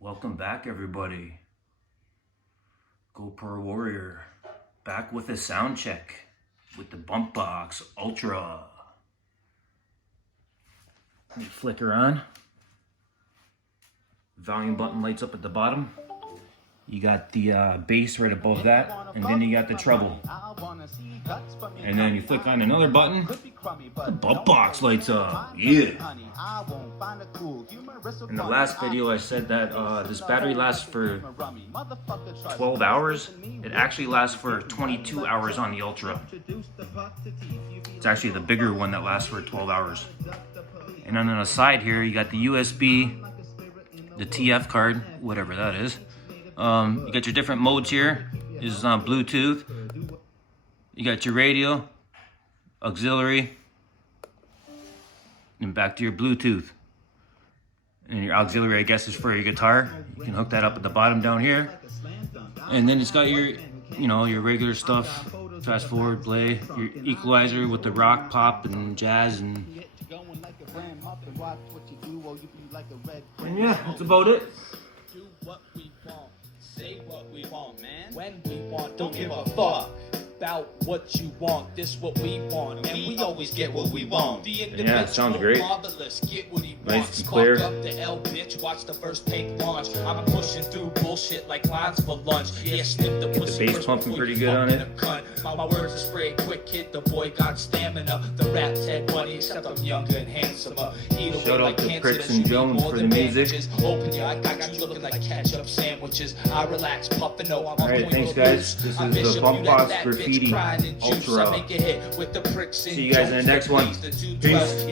Welcome back, everybody. GoPro Warrior back with a sound check with the Bumpboxx Ultra. Let me flicker on. Volume button lights up at the bottom. You got the bass right above that, and then you got the treble. And then you flick on another button, the Bumpboxx lights up. Yeah. In the last video I said that this battery lasts for 12 hours. It actually lasts for 22 hours on the Ultra. It's actually the bigger one that lasts for 12 hours. And on the side here, you got the USB, the TF card, whatever that is. You got your different modes here. This is on Bluetooth. You got your radio, auxiliary, and back to your Bluetooth. And your auxiliary, I guess, is for your guitar. You can hook that up at the bottom down here. And then it's got your, your regular stuff. Fast forward, play, your equalizer with the rock, pop, and jazz, and yeah, that's about it. Say what we want, man. When we want, don't give a fuck about what you want. This what we want, and we always get what we want. Yeah, it sounds great. Marvelous. Get what he nice wants. and clear. Spark up the L, bitch. Watch the first pink launch. I'm pushing through bullshit like lines for lunch. Yeah, snip the pussy. The bass pumping pretty good on it. My words are sprayed quick hit. The boy got stamina. The rap's had money, except I'm younger and handsomer. Shout out to Pricks and Jones for the music. Open your eye, got you looking like ketchup sandwiches. I relax, puffing. Alright, thanks guys. This is the Bumpboxx Graffiti Ultra. See you guys in the next one. Peace.